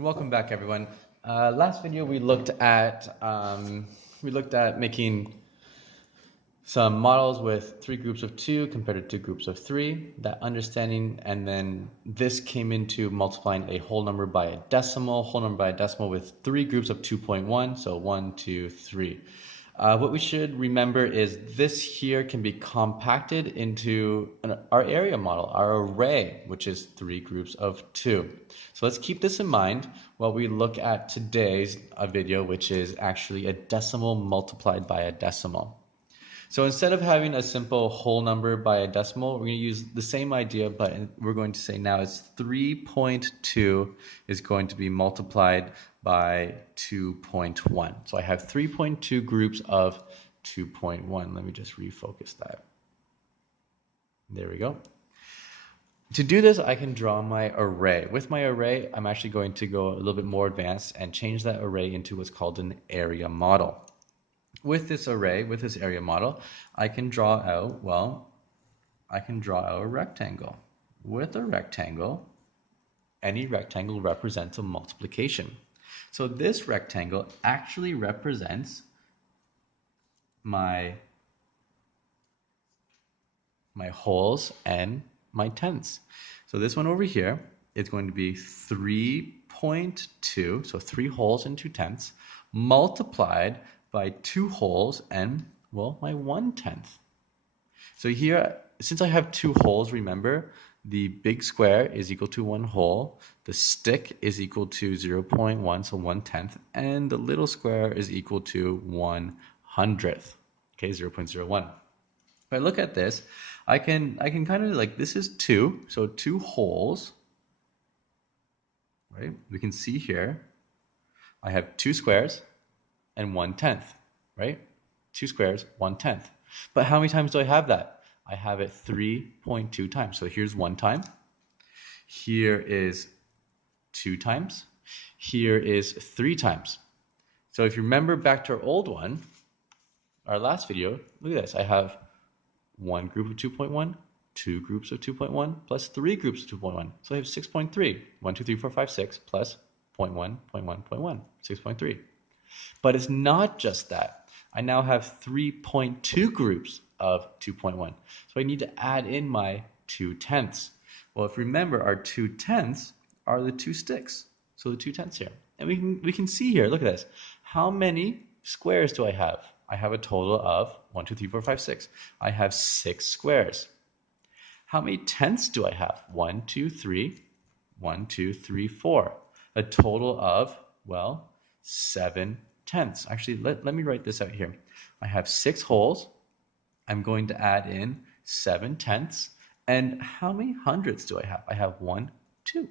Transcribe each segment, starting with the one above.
Welcome back, everyone. Last video we looked at making some models with three groups of two compared to two groups of three. That understanding, and then this came into multiplying a whole number by a decimal with three groups of 2.1. So 1, 2, 3. What we should remember is this here can be compacted into our area model, our array, which is three groups of two. So let's keep this in mind while we look at today's video, which is actually a decimal multiplied by a decimal. So instead of having a simple whole number by a decimal, we're going to use the same idea, but we're going to say now it's 3.2 is going to be multiplied by 2.1. So I have 3.2 groups of 2.1. Let me just refocus that. There we go. To do this, I can draw my array. With my array, I'm actually going to go a little bit more advanced and change that array into what's called an area model. With this array, with this area model, I can draw out a rectangle. With a rectangle, any rectangle represents a multiplication. So this rectangle actually represents my wholes and my tenths. So this one over here is going to be 3.2, so 3 wholes and 2 tenths, multiplied by 2 wholes and, well, my 1/10. So here, since I have 2 wholes, remember, the big square is equal to 1 whole, the stick is equal to 0.1, so 1/10, and the little square is equal to 1/100th, okay, 0.01. If I look at this, I can kind of like, this is 2, so 2 wholes, right? We can see here, I have 2 squares and 1/10, right? 2 squares, 1/10. But how many times do I have that? I have it 3.2 times. So here's 1 time. Here is 2 times. Here is 3 times. So if you remember back to our old one, our last video, look at this. I have 1 group of 2.1, 2 groups of 2.1, plus 3 groups of 2.1. So I have 6.3. 1, 2, 3, 4, 5, 6, plus 0.1, 0.1, 0.1, 6.3. But it's not just that. I now have 3.2 groups of 2.1. So I need to add in my 2/10. Well, if you remember, our 2/10 are the 2 sticks. So the 2/10 here. And we can see here, look at this. How many squares do I have? I have a total of 1, 2, 3, 4, 5, 6. I have 6 squares. How many tenths do I have? 1, 2, 3. 1, 2, 3, 4. A total of, well, 7/10. Actually, let me write this out here. I have 6 wholes. I'm going to add in 7/10. And how many hundredths do I have? I have 1, 2.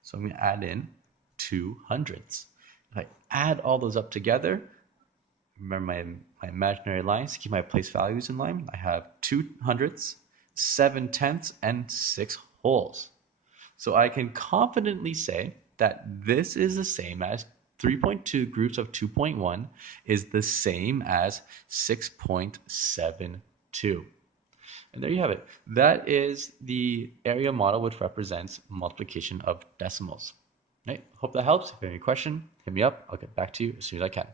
So I'm going to add in 2 hundredths. If I add all those up together, remember my imaginary lines to keep my place values in line. I have 2 hundredths, 7/10, and 6 wholes. So I can confidently say that this is the same as 3.2 groups of 2.1 is the same as 6.72. And there you have it. That is the area model, which represents multiplication of decimals. Right? Hope that helps. If you have any question, hit me up. I'll get back to you as soon as I can.